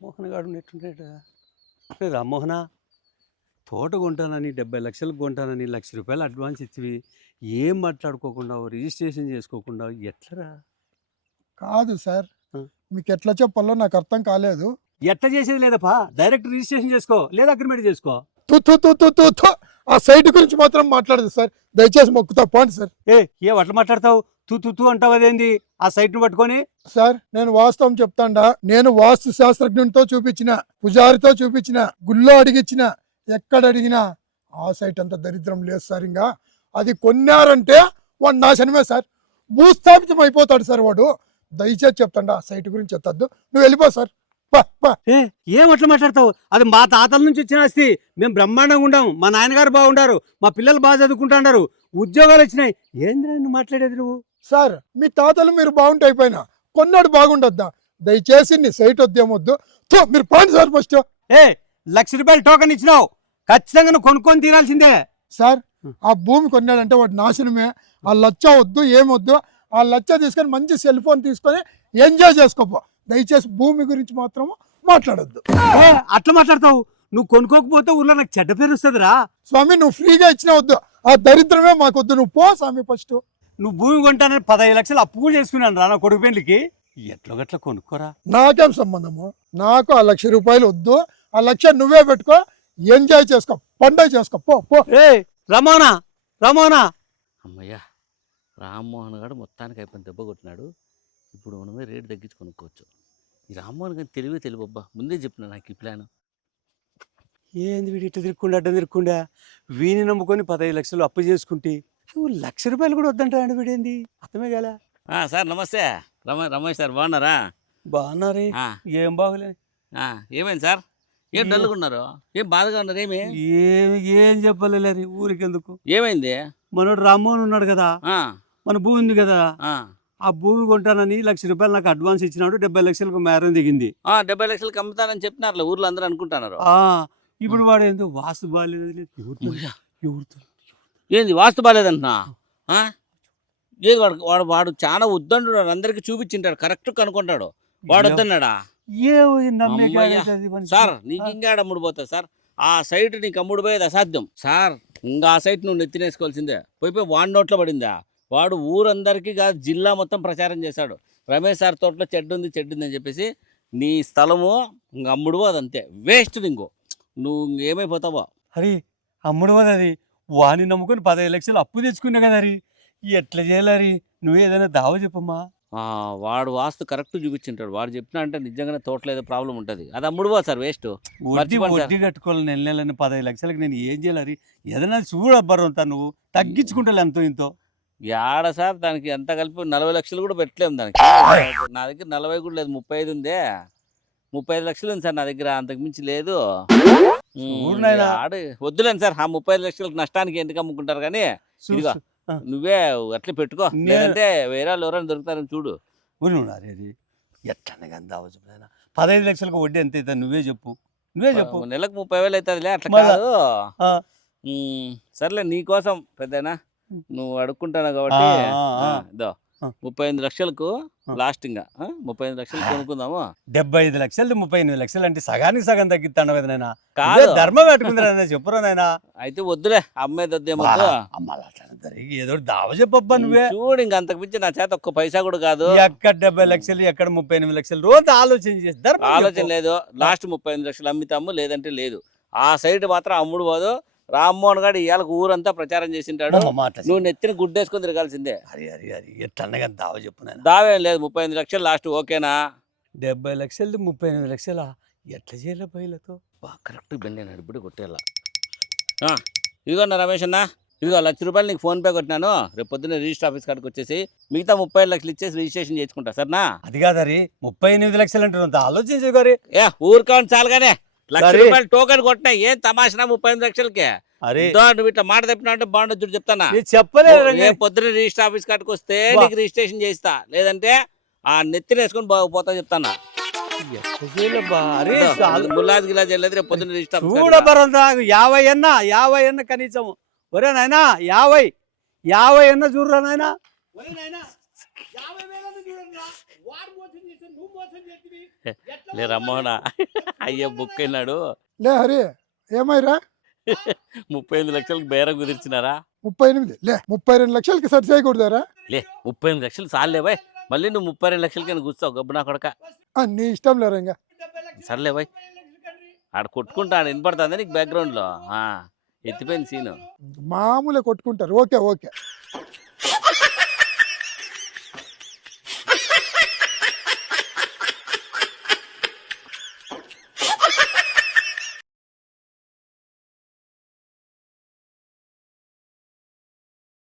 రామ్మోహన్ గారు నెట్టుంటాడా? రామ్మోహన, తోట కొంటానని 70 లక్షలకు కొంటానని ₹1,00,000 అడ్వాన్స్ ఇచ్చివి, ఏం మాట్లాడుకోకుండా రిజిస్ట్రేషన్ చేసుకోకుండా ఎట్లరా? కాదు సార్, ఆ. మీకు ఎట్లా చెప్పాలో నాకు అర్థం కాలేదు. ఎట్లా చేసేది లేదప్పా, డైరెక్ట్ రిజిస్ట్రేషన్ చేసుకో లేదా అగ్రిమెంట్ చేసుకో. తు తు తు తు తు తు. ఆ సైట్ గురించి మాత్రం మాట్లాడదు సార్, దయచేసి మొక్కుతా పోండి సార్. ఏ అట్లా మాట్లాడతావు? తూ తూ తూ అంటావు అదేంది? ఆ సైట్ను పట్టుకొని. సార్ నేను వాస్తవం చెప్తాండా, నేను వాస్తు శాస్త్రజ్ఞునితో చూపించిన, పుజారితో చూపించిన, గుళ్ళో అడిగిచ్చిన, ఎక్కడ అడిగినా ఆ సైట్ అంత దరిద్రం లేదు సార్. ఇంకా అది కొన్నారంటే వాడు నాశనమే సార్, భూస్థాపితం అయిపోతాడు సార్ వాడు. దయచేసి చెప్తాండా, ఆ సైట్ గురించి ఎత్తద్దు, నువ్వు వెళ్ళిపో సార్. ఏం అట్లా మాట్లాడతావు? అది మా తాతల నుంచి వచ్చిన ఆస్తి, మేము బ్రహ్మాండంగా ఉండాం, మా నాన్నగారు బాగుండారు, మా పిల్లలు బాగా చదువుకుంటున్నారు, ఉద్యోగాలు వచ్చినాయి. ఏంద్రా నువ్వు మాట్లాడేది నువ్వు? సార్ మీ తాతలు మీరు బాగుంటే అయిపోయినా, కొన్నాడు బాగుండొద్దా? దయచేసి నీ సైట్ వద్దేమొద్దు, మీరు పోండి సార్. ఫస్ట్ ₹1,00,000 టోకెన్ ఇచ్చినావు, ఖచ్చితంగా నువ్వు కొనుక్కొని తీరాల్సిందే. సార్ ఆ భూమి కొన్నాడంటే వాడు నాశనమే. ఆ లచ్చ వద్దు, ఏమొద్దు. ఆ లచ్చ తీసుకొని మంచి సెల్ ఫోన్ తీసుకొని ఎంజాయ్ చేసుకోపో. దయచేసి భూమి గురించి మాత్రం మాట్లాడొద్దు. అట్లా మాట్లాడతావు? నువ్వు కొనుక్కోకపోతే ఊర్లో నాకు చెడ్డ పేరు వస్తుందిరా. స్వామి నువ్వు ఫ్రీగా ఇచ్చినా వద్దు, ఆ దరిద్రమే మాకొద్దు, నువ్వు పో స్వామి. ఫస్ట్ నువ్వు భూమి కొంటానని 15 లక్షలు అప్పు కూడా చేసుకున్నాను రా నా కొడుకు పెళ్లికి. ఎట్లా గట్లా కొనుక్కోరా. నాకేం సంబంధము? నాకు ఆ ₹1,00,000 వద్దు, ఆ 1,00,000 నువ్వే పెట్టుకో, ఎంజాయ్ చేసుకో, పండుగ చేసుకో, పో పో. రమోనా రమోనా. అమ్మయ్యా, రామ్మోహన్ గారు మొత్తానికి అయిపోయిన దెబ్బ కొట్టినాడు. ఇప్పుడు మనమే రేటు తగ్గించి కొనుక్కోవచ్చు. ఈ రామ్మోహన్ గారి తెలివి అబ్బా, ముందే చెప్పిన నాకు ఈ ప్లాన్. ఏంది వీడి ఇట్లా తిరుక్కుండా వీని నమ్ముకొని 15 లక్షలు అప్పు చేసుకుంటే ₹1,00,000 కూడా వద్దంటాడు వీడేంది? అర్థమే కాలే. సార్ నమస్తే, రమేష్ సార్ బాగున్నారా? బాగున్నారే. ఏం బాగులే. ఏమైంది సార్, ఏం డల్గా ఉన్నారు, ఏం బాధగా ఉన్నారు? ఏం చెప్పలేరు ఊరికెందుకు. ఏమైంది? మనోడు రామ్మోహన్ ఉన్నాడు కదా, మన భూమి ఉంది కదా, ఆ భూమి కొంటానని ₹1,00,000 నాకు అడ్వాన్స్ ఇచ్చినాడు. 70 లక్షలకు మేరం దిగింది. 70 లక్షలకు అమ్ముతానని చెప్పినారు ఊర్లో అందరూ అనుకుంటున్నారు. ఇప్పుడు వాడు ఏందో వాస్తు బాగాలేదు. ఏంది వాస్తు బాగాలేదంటున్నా? ఏది వాడు చాలా వద్దండు, అందరికి చూపించింటాడు, కరెక్ట్ కనుక్కుంటాడు. వాడు వద్దన్నాడా? సార్ నీకు ఇంకా అమ్ముడు పోతుంది సార్, ఆ సైట్ నీకు అమ్ముడు పోయేది అసాధ్యం సార్. ఇంకా ఆ సైట్ నువ్వు నెత్తినేసుకోవాల్సిందే. పోయి వాడి నోట్లో పడిందా? వాడు ఊరందరికీ కాదు, జిల్లా మొత్తం ప్రచారం చేశాడు, రమేష్ సార్ తోటలో చెడ్డు ఉంది అని చెప్పేసి. నీ స్థలము ఇంక అమ్ముడు అదంతే, వేస్ట్. ఇంకో నువ్వు ఏమైపోతావో. అరే అమ్ముడు అది వాని నమ్ముకొని 15 లక్షలు అప్పు తెచ్చుకున్నా కదా. అరి ఎట్లా చేయాలి? నువ్వు ఏదైనా దావ చెప్పమ్మా. వాడు వాస్తు కరెక్ట్ చూపించింటాడు, వాడు చెప్పినా అంటే నిజంగానే తోటలో ఏదో ప్రాబ్లం ఉంటుంది, అది అమ్ముడుపో సార్, వేస్ట్. వడ్డీ కట్టుకోవాలి నెలని 15 లక్షలకి. నేను ఏం చేయాలి? ఏదైనా చూడబ్బరంతా నువ్వు తగ్గించుకుంటా ఎంతో ఇంతో. ఏడ సార్ దానికి ఎంత కలిపి 40 లక్షలు కూడా పెట్టలేము దానికి. నా దగ్గర 40 కూడా లేదు, 35 ఉందే. 35 లక్షలు ఉంది సార్ నా దగ్గర, అంతకు మించి లేదు. వద్దులేండి సార్, ఆ 35 లక్షలకు నష్టానికి ఎందుకు అమ్ముకుంటారు? కానీ ఇదిగో నువ్వే అట్లా పెట్టుకో, లేదంటే వేరే వాళ్ళు ఎవరైనా దొరుకుతారని చూడు. ఎట్లా 15 లక్షలకు వడ్డీ ఎంత అవుతుంది? నువ్వే చెప్పు. నెలకు 30,000 అవుతుంది. అట్లా కాదు, సర్లే నీకోసం పెద్దనా నువ్వు అడుక్కుంటాను కాబట్టి 35 లక్షలకు లాస్టింగ్ 35 లక్షలు కొనుక్కుందాము. 75 లక్షలు 38 లక్షలు అంటే సగానికి సగం తగ్గిస్తాను కదా నాయన. కాదు ధర్మం పెట్టుకుందా చెప్పురా నాయన. అయితే వద్దులే, అమ్మేది వద్దేమో, ఏదో దావ చెప్పబ్బా నువ్వే. చూడు ఇంక అంతకు మించి నా చేత ఒక్క పైసా కూడా కాదు. ఎక్కడ 70 లక్షలు, ఎక్కడ 38 లక్షలు, రోజు ఆలోచన చేస్తారు. ఆలోచన లేదు, లాస్ట్ 35 లక్షలు అమ్మితాము, లేదంటే లేదు. ఆ సైడ్ మాత్రం అమ్ముడు పోదు. రామ్మోహన్ గారు ఇవాళ ఊరంతా ప్రచారం చేసింటాడు, నువ్వు నెత్తిన గుడ్డేసుకొని తిరగాల్సిందే. ఎట్లా దావ చెప్పు. దావేం లేదు, 35 లక్షలు లాస్ట్, ఓకేనా? 70 లక్షలు 38 లక్షలా? ఎట్లా చేయలే పైలతో? కరెక్ట్ బండి అన్నాడు, ఇప్పుడు కొట్టేలా. ఇదిగో అన్న రమేష్ అన్న, ఇదిగో ₹1,00,000 నీకు ఫోన్పే కొట్టినాను. రేపు పొద్దున్న రిజిస్టర్ ఆఫీస్ కాడికి వచ్చేసి మిగతా 35 లక్షలు ఇచ్చేసి రిజిస్ట్రేషన్ చేసుకుంటా సరేనా? అది కాదరి 38 లక్షలు అంటారు, ఆలోచించుకోరి. ఊరుకోండి చాలుగానే, ₹1,00,000 టోకెన్ కొట్టినా ఏం తమాషా 35 లక్షలకే? నువ్వు ఇట్లా మాట తప్పినా అంటే బాగుండదు చెప్తానా? చెప్పలేదు. పొద్దున్న రిజిస్టర్ ఆఫీస్ కాడికి వస్తే నీకు రిజిస్ట్రేషన్ చేస్తా, లేదంటే ఆ నెత్తిన వేసుకొని పోతా చెప్తానా? ముల్లాజ్ గిలాజ్ వెళ్ళదు, రేపు పొద్దున్న రిజిస్టర్ 50 అన్న కనీసం. ఒరే నాయనా 50 అన్న చూడరా నాయనా. లే రమ్మోహన అయ్యో బుక్ అయినాడు. లే హరి ఏమైరా 38 లక్షలకు బేరం కుదిర్చినారా? 38 లే 32 లక్షలకి సెట్ చేయకూడదారా? లే 38 లక్షలు చాలులే బాయ్, మళ్ళీ నువ్వు 32 లక్షలకైనా కూర్చోవు గబ్బు నా కొడక. నీ ఇష్టం లేరా ఇంకా. సర్లే బాయ్, ఆడ కొట్టుకుంటా ఆడ వినపడుతుంది నీకు బ్యాక్గ్రౌండ్లో. ఎత్తిపోయింది సీను. మామూలే కొట్టుకుంటారు. Okay okay